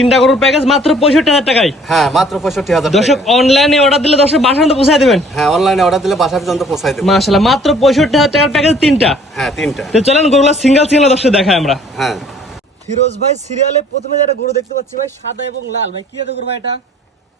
তিনটা গরুর প্যাকেজ মাত্র পঁয়ষট্টি হাজার টাকায়। হ্যাঁ মাত্র পঁয়ষট্টি হাজার দর্শক অনলাইনে অর্ডার দিলে দর্শক বাসান্ত পৌঁছায় দেবেন। হ্যাঁ অনলাইনে অর্ডার দিলে বাসা পর্যন্ত পৌঁছাই দেবো মাশাল্লাহ মাত্র পঁয়ষট্টি হাজার টাকার প্যাকেজ তিনটা। হ্যাঁ তিনটা। তো চলেন গরুগুলো সিঙ্গেল সিঙ্গেল দর্শক দেখায় আমরা। হ্যাঁ। ফিরোজ ভাই সিরিয়ালে প্রথমে যেটা গরু দেখতে পাচ্ছি ভাই সাদা এবং লাল। ভাই কি জাতের গরু ভাই এটা?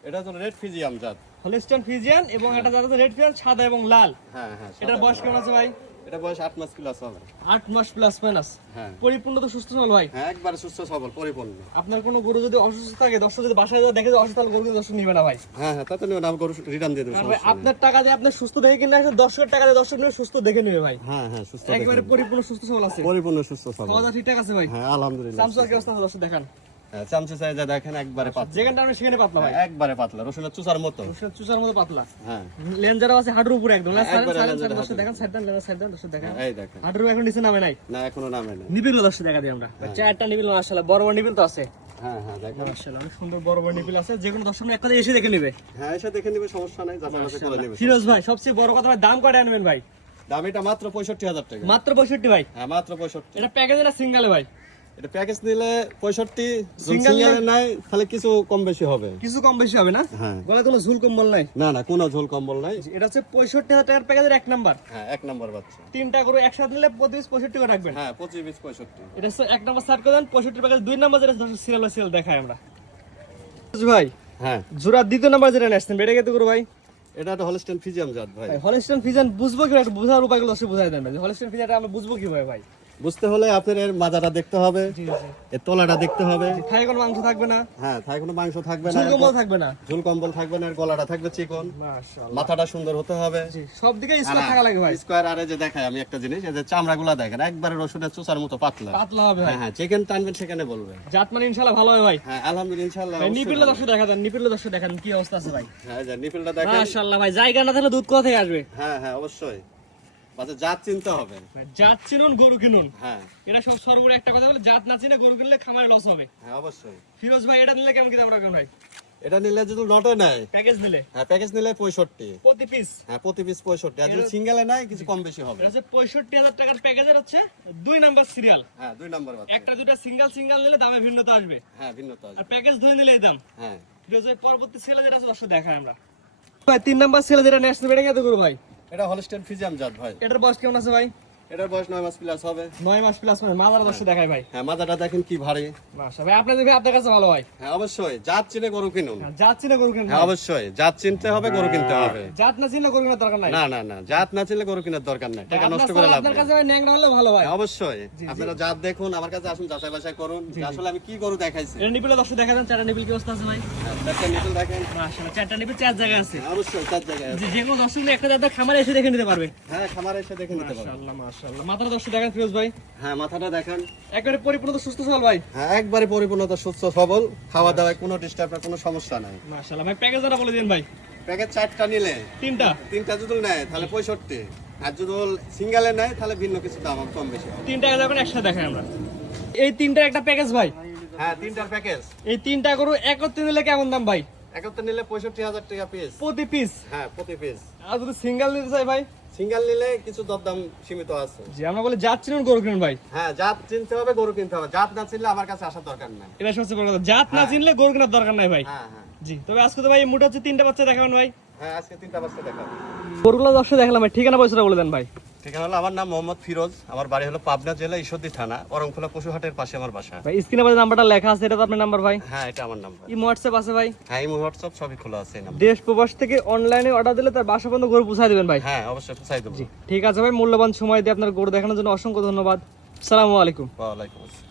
এটা তো রেড ফিজিয়াম জাত। হলিস্টান ফিজিয়ান এবং এটা জাত রেড ফিজিয়ান সাদা এবং লাল। হ্যাঁ হ্যাঁ এটার বয়স কেমন আছে ভাই? এটা বয়স আট মাস প্লাস হবে। আট মাস প্লাস মাইনাস হ্যাঁ। পরিপূর্ণ তো সুস্থ সবল ভাই। হ্যাঁ একবারে সুস্থ সবল পরিপূর্ণ। আপনার কোনো গরু যদি অসুস্থ থাকে দর্শক যদি বাসায় দেখে যে অসুস্থ তাহলে গরু দর্শক নিবে না ভাই। হ্যাঁ হ্যাঁ তাতে নিয়ে গরু রিটার্ন দিয়ে দেবো ভাই আপনার টাকা দিয়ে আপনার সুস্থ দেখে কিনা আসলে দর্শকের টাকা দিয়ে দর্শক নিয়ে সুস্থ দেখে নেবে ভাই। হ্যাঁ হ্যাঁ সুস্থ একেবারে পরিপূর্ণ সুস্থ সবল আছে। পরিপূর্ণ সুস্থ সবল। খাওয়া ঠিকঠাক আছে ভাই। হ্যাঁ আলহামদুলিল্লাহ। সামসুয়ার কি অবস্থা? দর্শক দেখান। চামচে চাই দেখেন একবারে পাতলা। যেখানটা আমরা সেখানে পাতলা ভাই। একবারে পাতলা রসুনের চুষার মতো। রসুনের চুষার মতো পাতলা। হ্যাঁ। লেঞ্জারও আছে হাঁটুর উপরে একদম। না একবারে সাইড লেঞ্জার দর্শক হাঁটুর দেখান সাইড দেন সাইড দেন দর্শক দেখান। এই দেখেন। হাঁটুর এখন নিচে নামে নাই। না এখনও নামে না নিবিল দর্শক দেখা দিই আমরা। চারটা নিবিল মাশাআল্লাহ। বড় বড় নিবিল তো আছে। হ্যাঁ হ্যাঁ দেখেন। মাশাআল্লাহ অনেক সুন্দর বড় বড় নিবিল আছে। যে কোনো দর্শক এক কথা এসে দেখে নেবে। হ্যাঁ এসে দেখে নিবে সমস্যা নাই যাচাই করে নিবে। ফিরোজ ভাই সবচেয়ে বড় কথা দাম কয়টা আনবেন ভাই? দাম এটা মাত্র পঁয়ষট্টি হাজার টাকা। মাত্র পঁয়ষট্টি ভাই? হ্যাঁ মাত্র পঁয়ষট্টি। এটা প্যাকেজে না সিঙ্গেলে ভাই? এটা প্যাকেজ নিলে পঁয়ষট্টি সিঙ্গেলে নাই তাহলে কিছু কম বেশি হবে। কিছু কম বেশি হবে না? হ্যাঁ। গলায় কোনো ঝুল কম্বল নাই? না না কোনো ঝোল কম্বল নাই। এটা হচ্ছে পঁয়ষট্টি হাজার টাকার প্যাকেজের এক নাম্বার হ্যাঁ এক নম্বর বাচ্চা। তিনটা করে একসাথে নিলে পিস পঁয়ষট্টি করে রাখবেন। হ্যাঁ পঁচিশ বিশ পঁয়ষট্টি। এটা হচ্ছে এক নাম্বার স্টার্ট করে দেন পঁয়ষট্টি প্যাকেজ দুই নাম্বার যেটা সিরিয়াল সিরিয়াল দেখাই আমরা। ভাই হ্যাঁ। জোড়া দ্বিতীয় নাম্বার যেটা নিয়ে বেড়ে গেতে করো ভাই? এটা একটা হলস্টেন ফিজিয়াম জাত ভাই। হলিস্টান ফিজান বুঝব কি বোঝার উপায়গুলো অবশ্যই বোঝাই দেন ভাই। হলিস্টান ফিজানটা আমরা বুঝব কীভাবে ভাই? বুঝতে হলে আপনার এর মাজাটা দেখতে হবে। এর তলাটা দেখতে হবে। খাই কোনো মাংস থাকবে না? হ্যাঁ তাই কোনো মাংস থাকবে না। ঝুল থাকবে না? ঝোল কম্বল থাকবে না এর গলাটা থাকবে চিকন। মাথাটা সুন্দর হতে হবে। সব দিকে স্কোয়ার থাকা লাগে ভাই। স্কোয়ার আরে যে দেখায় আমি একটা জিনিস এই যে চামড়াগুলা দেখেন একবারে রসুনের চুষার মতো পাতলা। পাতলা হবে হ্যাঁ হ্যাঁ যেখানে টানবেন সেখানে বলবে। জাত মানে ইনশাআল্লাহ ভালো হবে ভাই। হ্যাঁ আলহামদুলিল্লাহ ইনশাআল্লাহ ভাই অবশ্যই নিপিলে ভালো। দর্শক দেখা দেন নিপিলে দর্শক দেখান কি অবস্থা আছে ভাই? হ্যাঁ যে নিপিলটা দেখেন। মাশাআল্লাহ ভাই জায়গা না থাকলে দুধ কোথা থেকে আসবে? হ্যাঁ হ্যাঁ অবশ্যই। জাত চিনতে হবে। জাত চিনুন গরু কিনুন। হ্যাঁ। এটা সব সর্বোচ্চ একটা কথা বলে জাত না চিনে গরু কিনলে খামারে লস হবে। হ্যাঁ অবশ্যই। ফিরোজ ভাই এটা নিলে কেমন কি দাম রাখবেন ভাই? এটা নিলে যদি নটে নেয় প্যাকেজ নিলে? হ্যাঁ প্যাকেজ নিলে পঁয়ষট্টি। প্রতি পিস হ্যাঁ প্রতি পিস পঁয়ষট্টি। আর যদি সিঙ্গেলে নেয় কিছু কম বেশি হবে। এটা টাকার প্যাকেজের হচ্ছে দুই নাম্বার সিরিয়াল হ্যাঁ দুই নম্বর একটা দুটা সিঙ্গেল সিঙ্গেল নিলে দামে ভিন্নতা আসবে। হ্যাঁ ভিন্নতা আছে আর প্যাকেজ ধরে নিলে এই দাম। হ্যাঁ। ফিরোজ ভাই পরবর্তী সেলে যেটা আছে দর্শক দেখায় আমরা। ভাই তিন নাম্বার সেলে যেটা ন্যাশনাল বেড়ে গেছে গরু ভাই? এটা হলস্টেন ফিজিয়াম জাত ভাই। এটার বয়স কেমন আছে ভাই? এটার বয়স নয় মাস প্লাস হবে। নয় মাস প্লাস মানে মাদার দর্শক দেখায় ভাই। হ্যাঁ মাথাটা দেখেন কি ভারী। মাসা ভাই আপনাদের ভাই আপনার কাছে ভালো হয়? হ্যাঁ অবশ্যই। জাত চিনে গরু কিনুন। যাচ্ছি না গরু কিনতে হ্যাঁ অবশ্যই। জাত চিনতে হবে গরু কিনতে হবে। জাত না চিনলে গরু কেনার দরকার নাই। না না না জাত না চিনলে গরু কেনার দরকার নাই। টাকা নষ্ট করে লাভ আপনার কাছে ভাই ন্যাংরা হলে ভালো হয়। হ্যাঁ, অবশ্যই। আপনারা জাত দেখুন আমার কাছে আসুন যাচাই বাছাই করুন। আসলে আমি কি গরু দেখাইছি? এটা নিপিলে দর্শক দেখা দেন চারটা নিপিল কি অবস্থা আছে ভাই? হ্যাঁ, চারটা নিপল দেখেন। মাশাআল্লাহ চারটা নিপিল চার জায়গা আছে। হ্যাঁ, অবশ্যই চার জায়গায় আছে। যে কোনো দর্শক একটা জায়গায় খামারে এসে দেখে নিতে পারবে। হ্যাঁ খামারে এসে দেখে নিতে পারবেন মাশাআল্লাহ মাশাআল্লাহ। মাথার দর্শক দেখেন ফিরোজ ভাই। হ্যাঁ মাথাটা দেখেন। একেবারে পরিপূর্ণতা সুস্থ সবল ভাই। হ্যাঁ একবারে পরিপূর্ণতা সুস্থ সবল। খাওয়া দাওয়ায় কোনো ডিস্টার্ব কোনো সমস্যা নাই। মাশাআল্লাহ। ভাই প্যাকেজ দ্বারা বলে দিন ভাই। প্যাকেট চারটা নিলে। তিনটা? তিনটা যদি নেয় তাহলে পঁয়ষট্টি। আর যদি সিঙ্গেলে নেয় তাহলে ভিন্ন কিছু দাম কম বেশি তিনটা এখন একসাথে দেখাই আমরা। এই তিনটা একটা প্যাকেজ ভাই। হ্যাঁ তিনটার প্যাকেজ এই তিনটা গরু একত্রে নিলে কেমন দাম ভাই? নিলে পঁয়ষট্টি হাজার টাকা পিস প্রতি পিস হ্যাঁ প্রতি পিস আর যদি সিঙ্গেল নিতে চাই ভাই? সিঙ্গেল নিলে কিছু দরদাম সীমিত আছে। জি আমরা বলি জাত চিনুন গরু কিনুন ভাই। হ্যাঁ জাত চিনতে হবে গরু কিনতে হবে। জাত না চিনলে আমার কাছে আসার দরকার নাই। এটা সবচেয়ে বড় কথা। জাত না চিনলে গরু কেনার দরকার নাই ভাই। হ্যাঁ হ্যাঁ। জি তবে আজকে তো ভাই মোটা হচ্ছে তিনটা বাচ্চা দেখাবেন ভাই। হ্যাঁ আজকে তিনটা বাজতে দেখাবো। গরুগুলো দর্শক দেখলাম ভাই ঠিকানা পয়সাটা বলে দেন ভাই। ঠিকানা হলো আমার নাম মোহাম্মদ ফিরোজ আমার বাড়ি হলো পাবনা জেলা ঈশ্বরদী থানা অরংখোলা পশুহাটের পাশে আমার বাসা। ভাই স্ক্রিনে বাজে নাম্বারটা লেখা আছে এটা তো আপনার নাম্বার ভাই। হ্যাঁ এটা আমার নাম্বার ই হোয়াটসঅ্যাপ আছে ভাই। হ্যাঁ ই হোয়াটসঅ্যাপ সবই খোলা আছে এই নাম্বার দেশ প্রবাস থেকে অনলাইনে অর্ডার দিলে তার বাসা পর্যন্ত গরু পৌঁছায় দেবেন ভাই। হ্যাঁ অবশ্যই পৌঁছাই দেবো। ঠিক আছে ভাই মূল্যবান সময় দিয়ে আপনার গরু দেখানোর জন্য অসংখ্য ধন্যবাদ। সালামু আলাইকুম। ওয়ালাইকুম আসসালাম।